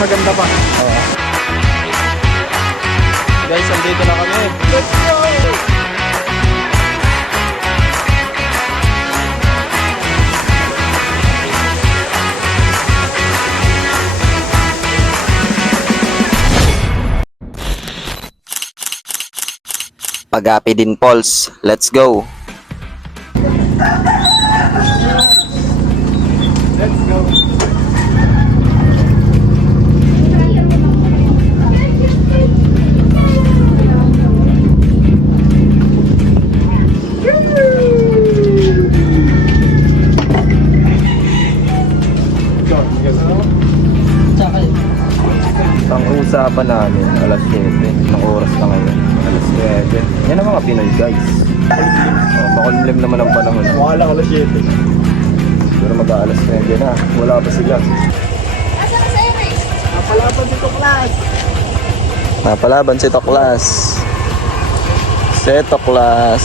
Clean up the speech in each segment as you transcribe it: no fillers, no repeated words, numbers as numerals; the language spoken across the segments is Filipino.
maganda pa. Oo. Guys, andito na kami. Let's go! Pag-api din, Pauls. Let's go. Let's go! Ang usapan namin, alas 7. Anong oras na ngayon? Alas 9. Yan ang mga Pinoy, guys. Makulimlim naman ang panahon. Mukha lang alas 7. Pero mag-aalas 9 na. Wala pa sila. Napalaban dito, class! Napalaban si Toklas. Si Toklas.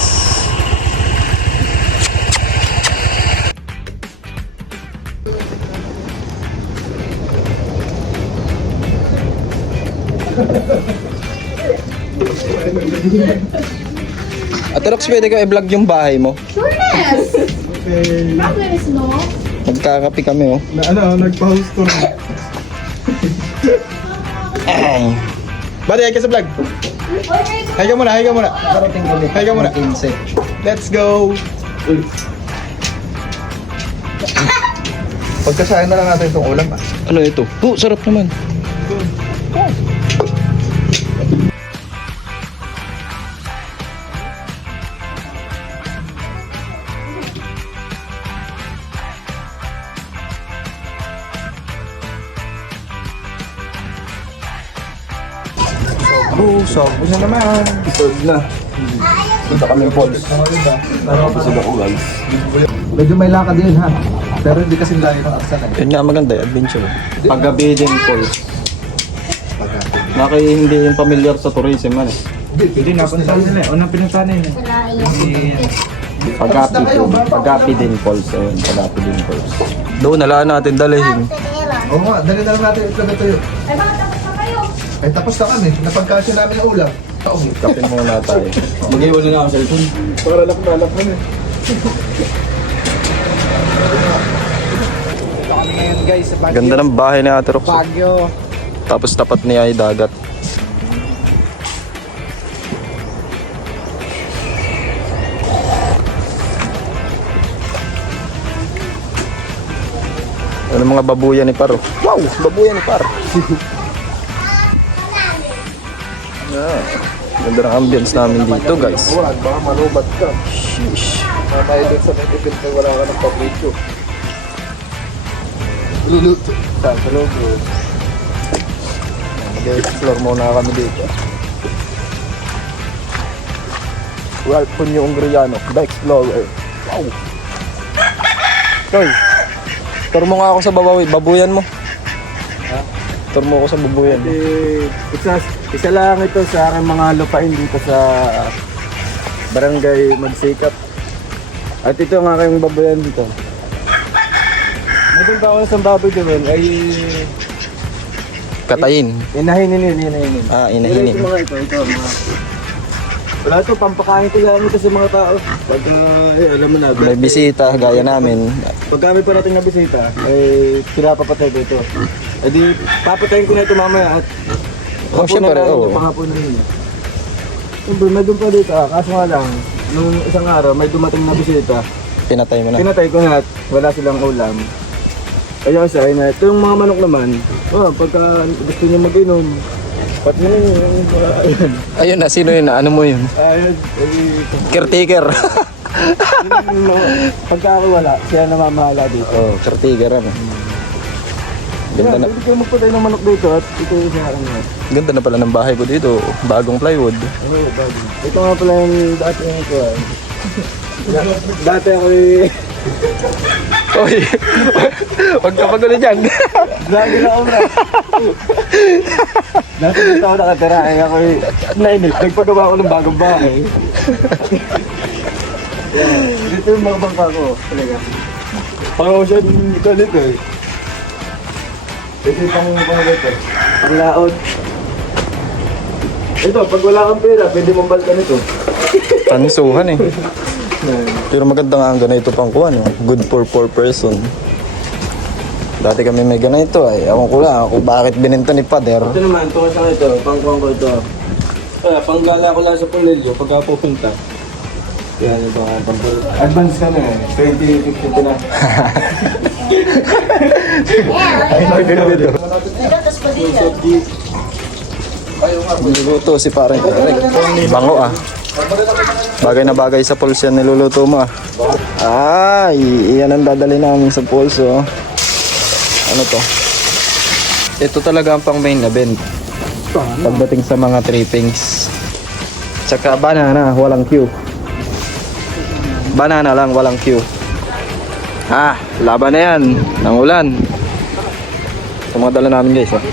Ate Rox, pwede ka i-vlog yung bahay mo? Sureness! Okay. Problem is no. Nagkakapi kami, oh. Nagpa-host tour na. Ay. Buddy, hi ka sa vlog. Hi ka muna, hi ka muna. Hi ka muna. Let's go! Pagkasahin na lang natin itong ulam ah. Ano ito? Oh, sarap naman. Sabos na naman. Third na. Punta kami Pauls. Busog ako, guys. Medyo may lakad yun ha. Pero hindi kasing layo ng aksan eh. Yun nga maganda, adventure. Paggabi din, Pauls. Naki hindi yung familiar sa tourism man eh. Hindi, napunta nila eh. Unang pinunta nila eh. Paggapi din, Pauls. Ayun, paggapi din, Pauls. Doon, nalaan natin dalhin. Oo nga, dali na lang natin ito na tayo. Ay, baka tapos na kayo. Ay tapos na kami. Napagkasya namin ang ulam. Kape muna tayo. Mag-iwan na nga ang cellphone. Para lakmalak mo eh. Ito kami ngayon guys sa Baguio. Ganda ng bahay ni Ate Rox. Baguio. Tapos tapat niya ay dagat. Ano mga babuyan ni Paro? Wow, babuyan ni Par. Ganda ng ambience namin dito, guys. Huwag, baka malubat ka. Sheesh. Mamaya doon sa may tipid na wala ka ng pabrito. Luluto. Sa loob. Mag-explore muna kami dito. Ralph Punyo Ungriano, The Explorer. Wow! Toy, tour mo nga ako sa babuyan mo. Ha? Tour mo ako sa babuyan mo. Isa lang ito sa aking mga lupain dito sa Barangay Magsikap. At ito ang aking babayan dito. Mayroon pa ako sa baboy doon ay Katayin. inahinin. Ah, Pero inahinin. ito mga wala ito, pampakain ko lang ito sa mga tao. Pag alam mo na, May bisita, gaya namin. pag kami pa natin na bisita, ay sila papatay ko ito. E di, papatayin ko na ito mamaya at Oh, syempre, oo. Panghapon na yun. Siyempre, may doon pa dito kaso nga lang, nung isang araw may dumating na bisita, Pinatay mo na. pinatay ko na at wala silang ulam. Kaya kasi ay na, itong mga manok naman, pagka gusto niyo mag-inom, pat mo ayan. Ayun na, sino yun? Ano mo yun? Ayun, Caretaker. pagka ako wala, siya namamahala dito. Oh, caretaker ano. Ganda na. Pwede kayo magpatay ng manok dito at ito yung sa akin nga. Ganda na pala ng bahay ko dito. Bagong plywood. Oo, bago. Ito nga pala yung dati yung ko. Dati ako Oy, wag ka magulo dyan. Lagi na ako na. Dati dito ako nakatira. Ay ako nainip. Nagpagawa ako ng bagong bahay. Dito yung mga bangka ko. Talaga. Pang-ocean ito dito eh. Ito yung pang ito. Pang laot. Ito, pag wala kang pera, pwede mong balkan ito. Tanisuhan eh. Pero maganda nga ang ganito pang kuha, no? Good for 4 person. Dati kami may ganito ay. Ewan ko lang kung bakit bininto ni Pader. Ito naman, tungo sa ito, pangkuhan ko ito. Kaya, panggala ko lang sa Pulilio pagka pupunta. Yan yung pang advance ka na eh. 2050 na. Niluluto si parang Eric. Bango ah. Bagay na bagay sa pulse yan niluluto mo ah. Ay, iyan ang dadali namin sa pulse oh. Ano to? Ito talaga ang pang main event. Pagdating sa mga trippings. Tsaka banana, walang queue. Banana lang, walang queue. Ah, laban na yan. Ng ulan. Sa mga dala namin guys oh.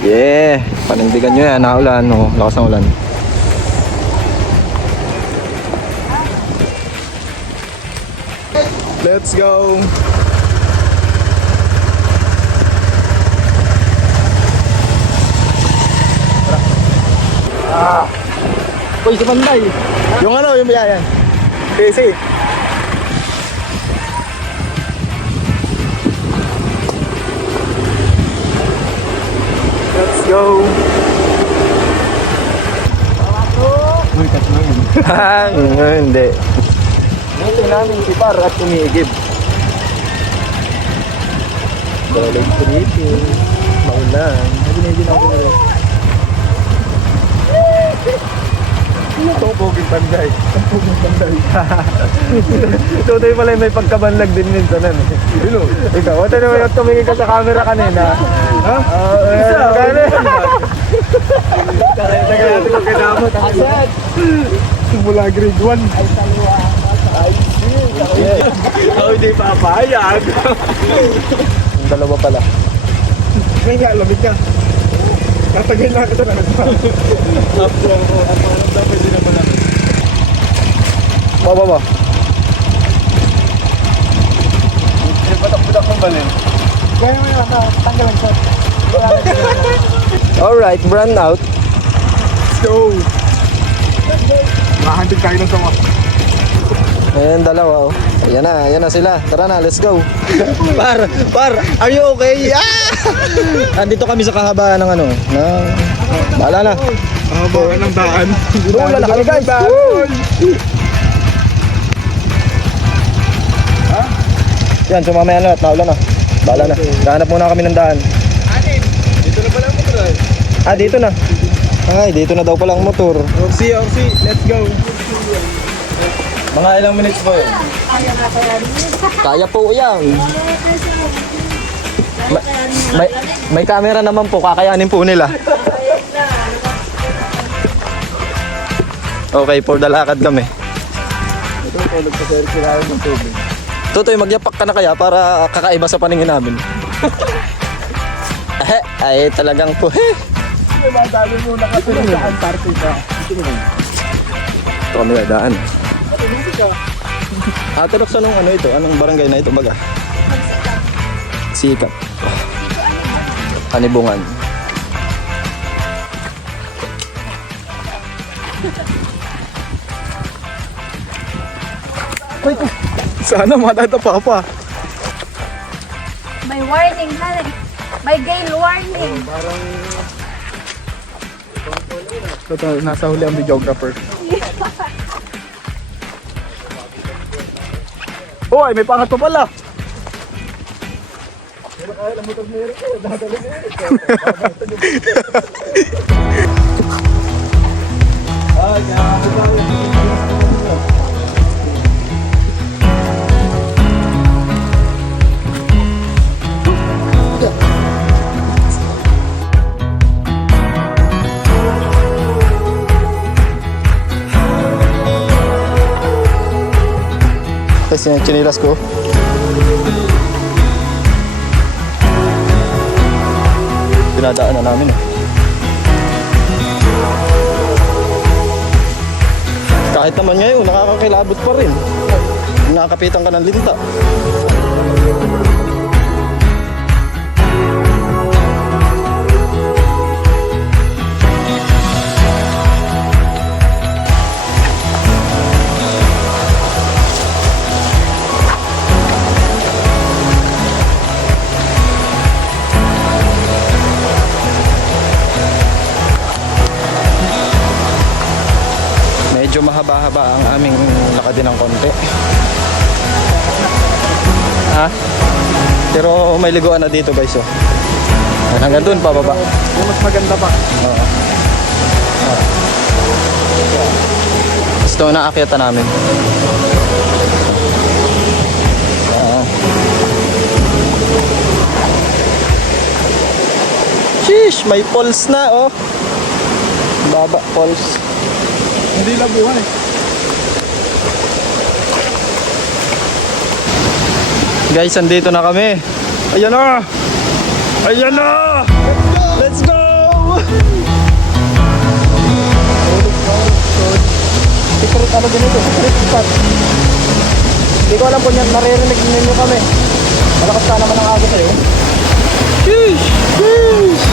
Yeah, panindigan nyo yan, naulan, no? Lakas ng ulan. Let's go! Uy, si Panday! Yung ano, yung yan. PC. Let's go! Uy, cut na yun. Hindi. Dito namin si Par at kumigib. Dalag tripping. Maulan. Nagin ako na rin. Ano itong poging panday? Ang poging panday. Tutoy pala may pagkabanlag din minsan. Sino? Ikaw, wala naman yung tumingin ka sa camera kanina. Ha? Isa? Tagal natin magkadamot. Asad! Simula grade 1. Ay, salwa. Ay, Oh, hindi papayag. yung dalawa pala. Ngayon nga, lamig ka. Tatagay na kita na nagpa. After ako, ang dapat din naman namin. Baba. Yung patak-patak ng balin. Kaya mo yun, tanggalan siya. Alright, brand out. Let's go! Mahandog tayo ng sama. Ayan, dalawa oh. Ayan na sila. Tara na, let's go. Par, are you okay? Ah! Andito kami sa kahabaan ng ano. Bahala na. Bawa ng daan. Wala na kami guys. Yan, sumamaya na at naulan na. Bahala na. Dahanap muna kami ng daan. Dito na pala ang motor ay. Ah, dito na. Ay, dito na daw pala ang motor. Oxy, let's go. Mga ilang minutes po yun? Kaya po yan. May camera naman po, kakayanin po nila. Okay, for the lakad kami. Ito po, nagpasirkulayan ng tubig. Tutoy, magyapak ka na kaya para kakaiba sa paningin namin. Ay, talagang po. May mga sabi mo, nakatulong sa Antarctica. Ito kami daan. Tulok sa anong ano ito? Anong barangay na ito baga? Sikap. Kanibungan. Sana matatapa pa. May warning, ha? May gale warning. Total, nasa huli ang videographer. Hoy, may pangat pa pala. Kasi yung chinilas ko. Dinadaan na namin eh. Kahit naman ngayon, nakakakilabot pa rin. Nakakapitan ka ng linta. medyo mahaba-haba ang aming lakad ng konti. Ha? Pero may liguan na dito guys, oh. Hanggang doon pababa. Mas maganda pa. Oo. Gusto na aakyatan namin. Sheesh, may falls na, oh. Baba falls. Hindi labuhan eh. Guys, andito na kami. Ayan na! Ayan na! Let's go! Secret ano din ito? Secret spot. Hindi ko alam po niyan, naririnig ninyo kami. Malakas ka naman ang agos eh. Sheesh! Sheesh!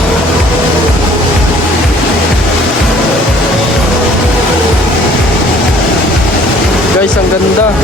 Guys, ang ganda.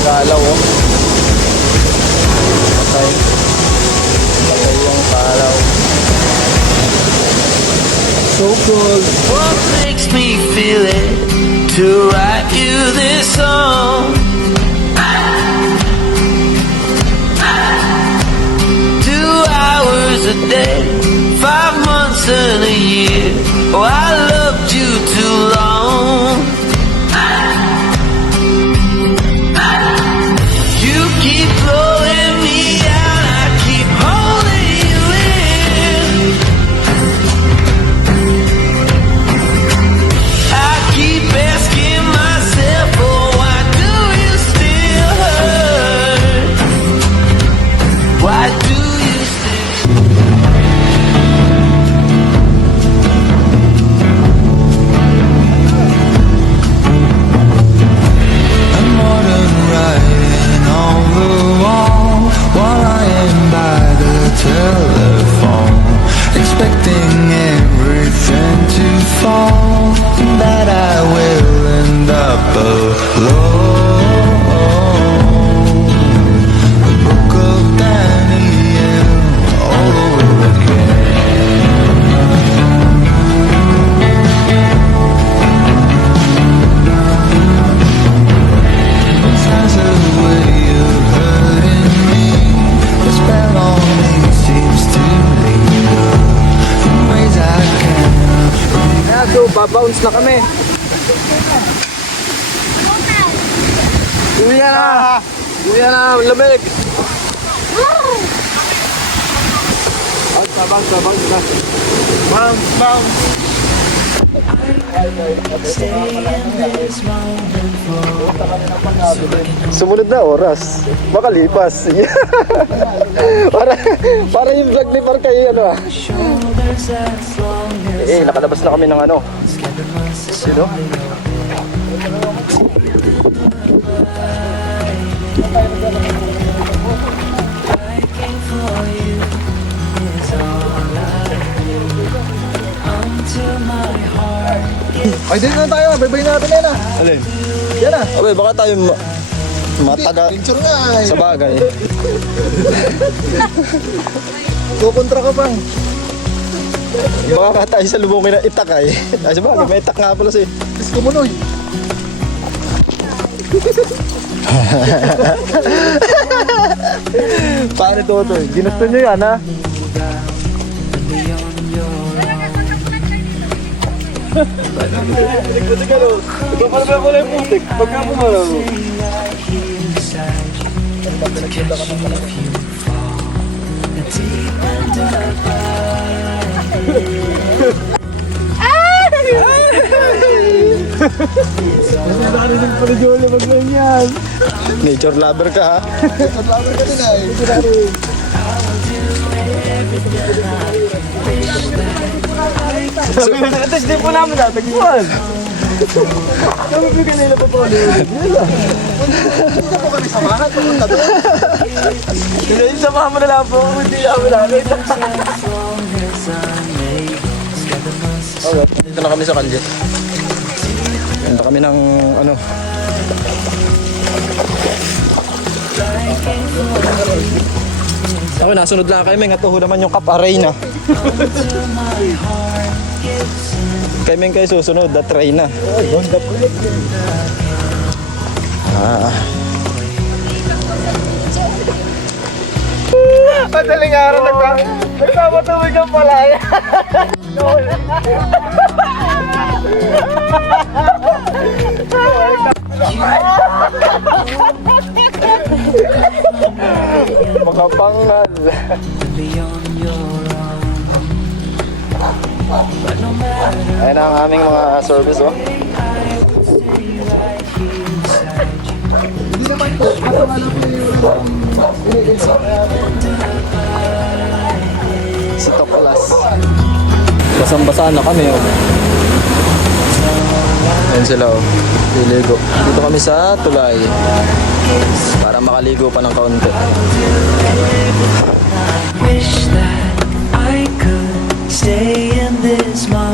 Kalaw, oh. Patay. Patay yung kalaw. So cool. What makes me feel it to write you this song? 2 hours a day, 5 months and a year. Oh, I loved you too long. You keep blowing me out, I keep holding you in. I keep asking myself, oh, why do you still hurt? Why do you still? A modern writing on the wall while I am by the telephone, expecting everything to fall, that I will end up alone. The book of Daniel all over again. Signs of the way you're hurting me, the spell on me seems to linger in ways I cannot. Kaya so, babounce na kami. Uwi na! Uwi na! Lamig! Sumunod na oras. Makalipas. para yung vlog ni Parkay, ano ah. Eh, nakalabas na kami ng ano. Sino? Ay, dito na tayo. Bye-bye natin yan ah. Alin? Yan ah. Abay, baka tayo mataga Picture nga eh. sa bagay. Kukontra ka pang. Baka tayo sa lubungin ng itak ay. Ay sabagay, may itak nga pala si. Gusto mo noy. Paano to? Ginusto nyo yan ha? Ikaw pala ba kulay putik? Pagka pumalaw. Narinig pa ni Jolo magganyan. Nature lover ka ha? Naglaban ka din ay. Sabi ko na, di po namin natagpuan. Sabi ko kanila pa po ulit. Hindi po kami samahan. Pumunta doon. Hindi, samahan mo na lang po. Hindi kami nakita. Dito na kami sa kalye. Punta kami ng ano. Ako nasunod lang kayo, may ngatuho naman yung kaparay na. Kayo may kayo susunod, the train na. Madaling araw nagpapatuwig ang palaya. Makapangal. Ayan na ang aming mga service oh. Si Toklas. Basang-basa na kami oh. Ayan sila oh. Liligo. Dito kami sa tulay. Para makaligo pa ng kaunti. Wish that I could stay in this moment.